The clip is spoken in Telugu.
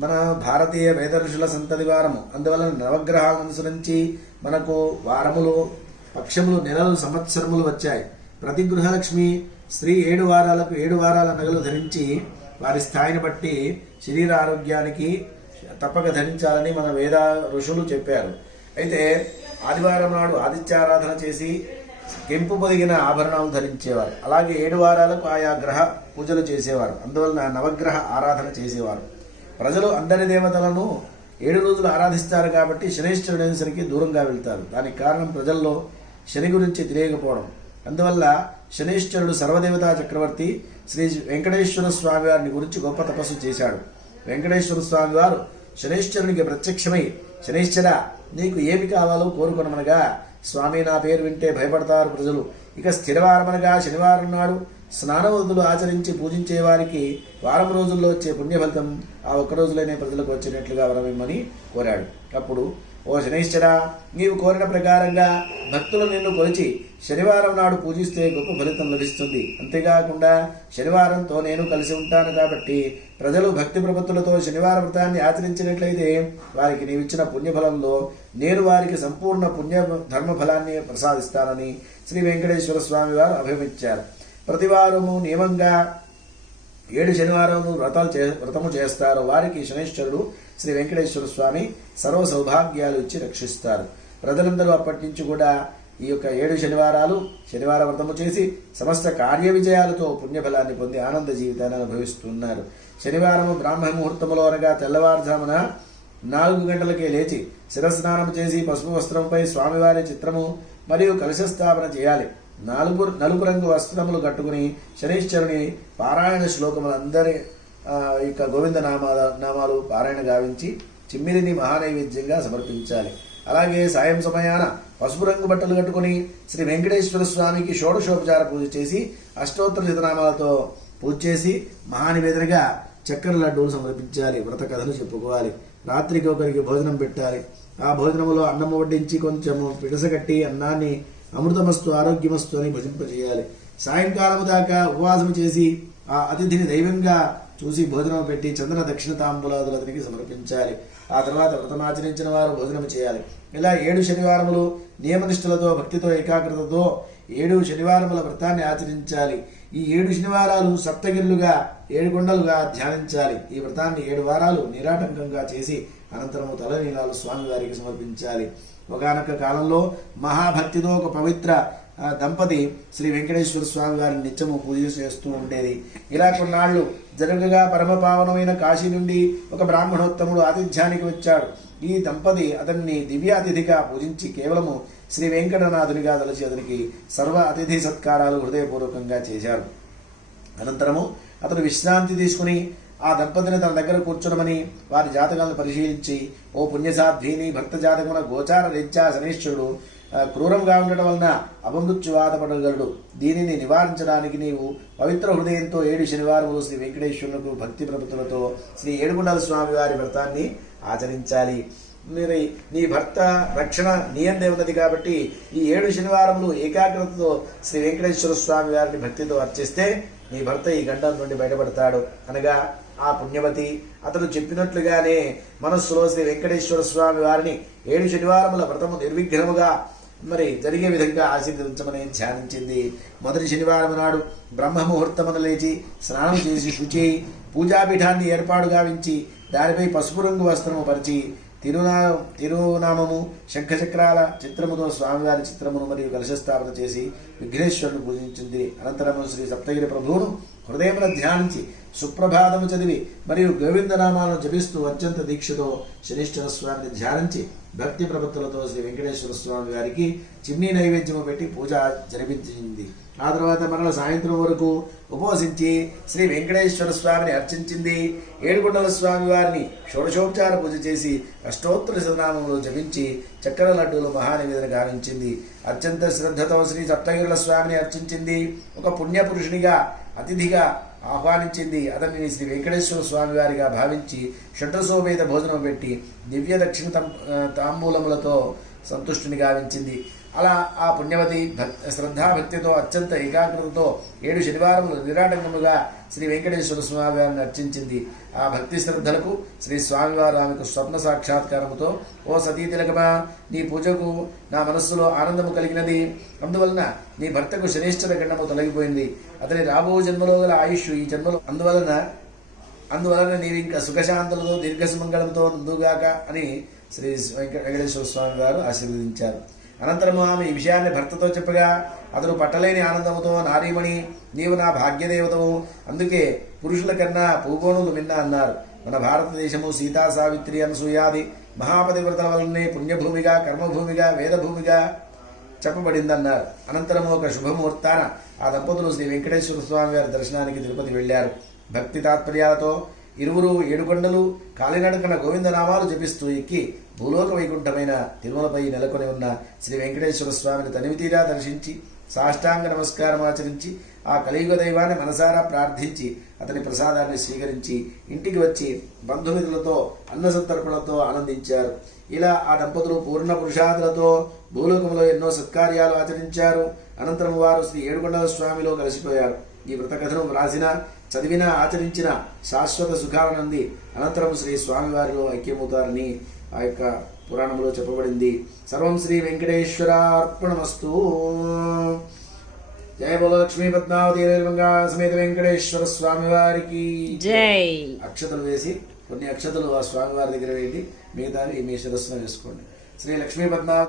మన భారతీయ వేద ఋషుల సంతతి వారము. అందువలన నవగ్రహాలను అనుసరించి మనకు వారములు పక్షములు నెలలు సంవత్సరములు వచ్చాయి. ప్రతి గృహలక్ష్మి స్త్రీ ఏడు వారాలకు ఏడు వారాల నగలు ధరించి వారి స్థాయిని బట్టి శరీర ఆరోగ్యానికి తప్పక ధరించాలని మన వేద ఋషులు చెప్పారు. అయితే ఆదివారం నాడు ఆదిత్యారాధన చేసి కెంపు పొదిగిన ఆభరణాలు ధరించేవారు. అలాగే ఏడు వారాలకు ఆయా గ్రహ పూజలు చేసేవారు. అందువలన నవగ్రహ ఆరాధన చేసేవారు. ప్రజలు అందరి దేవతలను ఏడు రోజులు ఆరాధిస్తారు కాబట్టి శనేశ్వరుడైనసరికి దూరంగా వెళ్తారు. దానికి కారణం ప్రజల్లో శని గురించి తెలియకపోవడం. అందువల్ల శనేశ్వరుడు సర్వదేవతా చక్రవర్తి శ్రీ వెంకటేశ్వర స్వామి వారిని గురించి గొప్ప తపస్సు చేశాడు. వెంకటేశ్వర స్వామి వారు శనేశ్వరునికి ప్రత్యక్షమై శనేశ్వర నీకు ఏమి కావాలో కోరుకునమనగా స్వామి నా పేరు వింటే భయపడతారు ప్రజలు. ఇక స్థిరవారమనగా శనివారం నాడు స్నానవతులు ఆచరించి పూజించే వారికి వారం రోజుల్లో వచ్చే పుణ్యఫలితం ఆ ఒక్క రోజులోనే ప్రజలకు వచ్చినట్లుగా వరమిమ్మని కోరాడు. అప్పుడు ఓ శనైశ్వర నీవు కోరిన ప్రకారంగా భక్తులు నిన్ను కొలిచి శనివారం నాడు పూజిస్తే గొప్ప ఫలితం లభిస్తుంది. అంతేకాకుండా శనివారంతో నేను కలిసి ఉంటాను కాబట్టి ప్రజలు భక్తి ప్రపత్తులతో శనివార వ్రతాన్ని ఆచరించినట్లయితే వారికి నీవిచ్చిన పుణ్యఫలంలో నేను వారికి సంపూర్ణ పుణ్య ధర్మ ఫలాన్ని ప్రసాదిస్తానని శ్రీ వెంకటేశ్వర స్వామి వారు అభిమించారు ప్రతివారము నియమంగా ఏడు శనివారాలు వ్రతాలు చే వ్రతము చేస్తారు. వారికి శనేశ్వరుడు శ్రీ వెంకటేశ్వర స్వామి సర్వ సౌభాగ్యాలు ఇచ్చి రక్షిస్తారు. ప్రజలందరూ అప్పటి నుంచి కూడా ఈ యొక్క ఏడు శనివారాలు శనివార వ్రతము చేసి సమస్త కార్య విజయాలతో పుణ్యఫలాన్ని పొంది ఆనంద జీవితాన్ని అనుభవిస్తున్నారు. శనివారం బ్రాహ్మ ముహూర్తములో అనగా తెల్లవారుజామున నాలుగు గంటలకే లేచి శిరస్నానం చేసి పసుపు వస్త్రంపై స్వామివారి చిత్రము మరియు కలశ స్థాపన చేయాలి. నలుపు నలుపు రంగు వస్త్రములు కట్టుకుని శనీశ్వరుని పారాయణ శ్లోకములు అందరి గోవింద నామాల నామాలు పారాయణ గావించి చిమ్మిరిని మహానైవేద్యంగా సమర్పించాలి. అలాగే సాయం సమయాన పసుపు రంగు బట్టలు కట్టుకుని శ్రీ వెంకటేశ్వర స్వామికి షోడశోపచార పూజ చేసి అష్టోత్తర శతనామాలతో పూజ చేసి మహానివేదనగా చక్కెర లడ్డూలు సమర్పించాలి. వ్రత కథలు చెప్పుకోవాలి. రాత్రికి ఒకరికి భోజనం పెట్టాలి. ఆ భోజనములో అన్నం వడ్డించి కొంచెము పిడసగట్టి అన్నాన్ని అమృతమస్తు ఆరోగ్యమస్తు అని భజింపజేయాలి. సాయంకాలము దాకా ఉపవాసం చేసి ఆ అతిథిని దైవంగా చూసి భోజనం పెట్టి చంద్ర దక్షిణ తాంబూలాదులు అతనికి సమర్పించాలి. ఆ తర్వాత వ్రతమాచరించిన వారు భోజనం చేయాలి. ఇలా ఏడు శనివారములు నియమనిష్ఠులతో భక్తితో ఏకాగ్రతతో ఏడు శనివారముల వ్రతాన్ని ఆచరించాలి. ఈ ఏడు శనివారాలు సప్తగిరులుగా ఏడు కొండలుగా ధ్యానించాలి. ఈ వ్రతాన్ని ఏడు వారాలు నిరాటంకంగా చేసి అనంతరము తలనీలాలు స్వామివారికి సమర్పించాలి. ఒకనొక కాలంలో మహాభక్తితో ఒక పవిత్ర దంపతి శ్రీ వెంకటేశ్వర స్వామి వారిని నిత్యము పూజ చేస్తూ ఉండేది. ఇలా కొన్నాళ్ళు జరగగా పరమ పావనమైన కాశీ నుండి ఒక బ్రాహ్మణోత్తముడు ఆతిథ్యానికి వచ్చాడు. ఈ దంపతి అతన్ని దివ్యాతిథిగా పూజించి కేవలము శ్రీ వెంకటనాథునిగా తలచి అతనికి సర్వ అతిథి సత్కారాలు హృదయపూర్వకంగా చేశారు. అనంతరము అతను విశ్రాంతి తీసుకుని ఆ దంపతిని తన దగ్గర కూర్చోడమని వారి జాతకాలను పరిశీలించి ఓ పుణ్యసాధ్విని భక్త జాతకమున గోచార రీత్యా శనీశ్వరుడు క్రూరంగా ఉండటం వలన అపమృత్యువాదపడగలడు. దీనిని నివారించడానికి నీవు పవిత్ర హృదయంతో ఏడు శనివారములు శ్రీ వెంకటేశ్వరులకు భక్తి ప్రభుత్వలతో శ్రీ ఏడుగుండల స్వామి వారి వ్రతాన్ని ఆచరించాలి. మీరు నీ భర్త రక్షణ నియందే ఉన్నది కాబట్టి ఈ ఏడు శనివారములు ఏకాగ్రతతో శ్రీ వెంకటేశ్వర స్వామి వారిని భక్తితో అర్చిస్తే నీ భర్త ఈ గండం నుండి బయటపడతాడు. అనగా ఆ పుణ్యవతి అతడు చెప్పినట్లుగానే మనస్సులో శ్రీ వెంకటేశ్వర స్వామి వారిని ఏడు శనివారముల వ్రతము నిర్విఘ్నముగా మరి జరిగే విధంగా ఆశీర్వదించమని ధ్యానించింది. మొదటి శనివారం నాడు బ్రహ్మముహూర్తమున లేచి స్నానం చేసి శుచి పూజాపీఠాన్ని ఏర్పాటు గావించి దానిపై పసుపు రంగు వస్త్రము పరిచి తిరునా తిరునామము శంఖచక్రాల చిత్రముతో స్వామివారి చిత్రమును మరియు కలశస్థాపన చేసి విఘ్నేశ్వరుని పూజించింది. అనంతరము శ్రీ సప్తగిరి ప్రభువును హృదయమున ధ్యానించి సుప్రభాతము చదివి మరియు గోవిందనామాలను జపిస్తూ అత్యంత దీక్షతో శనిశ్వర స్వామిని ధ్యానించి భక్తి ప్రపత్తులతో శ్రీ వెంకటేశ్వర స్వామి వారికి చిమ్నీ నైవేద్యము పెట్టి పూజ జరిపించింది. ఆ తర్వాత మరల సాయంత్రం వరకు ఉపవసించి శ్రీ వెంకటేశ్వర స్వామిని అర్చించింది. ఏడుగుండల స్వామి వారిని షోడశోపచార పూజ చేసి అష్టోత్తర శతనామంలో జపించి చక్కెర లడ్డూలు మహానివేదన గావించింది. అత్యంత శ్రద్ధతో శ్రీ సప్తగిరుల స్వామిని అర్చించింది. ఒక పుణ్యపురుషునిగా అతిథిగా ఆహ్వానించింది అతనిని శ్రీ వెంకటేశ్వర స్వామి వారిగా భావించి షడ్రసోపేత భోజనం పెట్టి దివ్య దక్షిణ తం- తాంబూలములతో సంతుష్టిని గావించింది. అలా ఆ పుణ్యవతి శ్రద్ధాభక్తితో అత్యంత ఏకాగ్రతతో ఏడు శనివారములు నిరాటంకముగా శ్రీ వెంకటేశ్వర స్వామి వారిని అర్చించింది. ఆ భక్తి శ్రద్ధలకు శ్రీ స్వామివారు ఆమెకు స్వప్న సాక్షాత్కారముతో ఓ సతీ తిలకమా నీ పూజకు నా మనస్సులో ఆనందము కలిగినది. అందువలన నీ భర్తకు శనిశ్చర గండము తొలగిపోయింది. అతని రాబో జన్మలో గల ఆయుష్ ఈ జన్మలో అందువలన అందువలన నీవు ఇంకా సుఖశాంతులతో దీర్ఘసుమంగళంతో ముందుగాక అని శ్రీ వెంకట వెంకటేశ్వర స్వామి వారు ఆశీర్వదించారు. అనంతరము ఆమె ఈ విషయాన్ని భర్తతో చెప్పగా అతడు పట్టలేని ఆనందముతో నారీమణి నీవు నా భాగ్యదేవతవు. అందుకే పురుషుల కన్నా పూగోణులు మిన్న అన్నారు. మన భారతదేశము సీతా సావిత్రి అనసూయాది మహాపతివ్రతల వల్లనే పుణ్యభూమిగా కర్మభూమిగా వేదభూమిగా చెప్పబడిందన్నారు. అనంతరం ఒక శుభముహూర్తాన ఆ దంపతులు శ్రీ వెంకటేశ్వర స్వామి వారి దర్శనానికి తిరుపతి వెళ్ళారు భక్తి తాత్పర్యాలతో ఇరువురు ఏడుకొండలు కాలినడకన గోవిందనామాలు జపిస్తూ ఎక్కి భూలోక వైకుంఠమైన తిరుమలపై నెలకొని ఉన్న శ్రీ వెంకటేశ్వర స్వామిని తనివితీరా దర్శించి సాష్టాంగ నమస్కారం ఆచరించి ఆ కలియుగ దైవాన్ని మనసారా ప్రార్థించి అతని ప్రసాదాన్ని స్వీకరించి ఇంటికి వచ్చి బంధుమిత్రులతో అన్న సంతర్పణలతో ఆనందించారు. ఇలా ఆ దంపతులు పూర్ణ పురుషాదులతో భూలోకంలో ఎన్నో సత్కార్యాలు ఆచరించారు. అనంతరం వారు శ్రీ ఏడుకొండల స్వామిలో కలిసిపోయారు. ఈ వ్రత కథను వ్రాసిన చదివిన ఆచరించిన శాశ్వత సుఖాలనంది అనంతరం శ్రీ స్వామివారిలో ఐక్యమవుతారని ఆ యొక్క పురాణంలో చెప్పబడింది. సర్వం శ్రీ వెంకటేశ్వర అర్పణమస్తు జయ బోలో లక్ష్మీ పద్మావతి సమేత వెంకటేశ్వర స్వామి వారికి జై. అక్షతలు వేసి కొన్ని అక్షతలు ఆ స్వామివారి దగ్గర వేయండి. మిగతావి మీ శిరస్సున వేసుకోండి. శ్రీ లక్ష్మీ పద్మావతి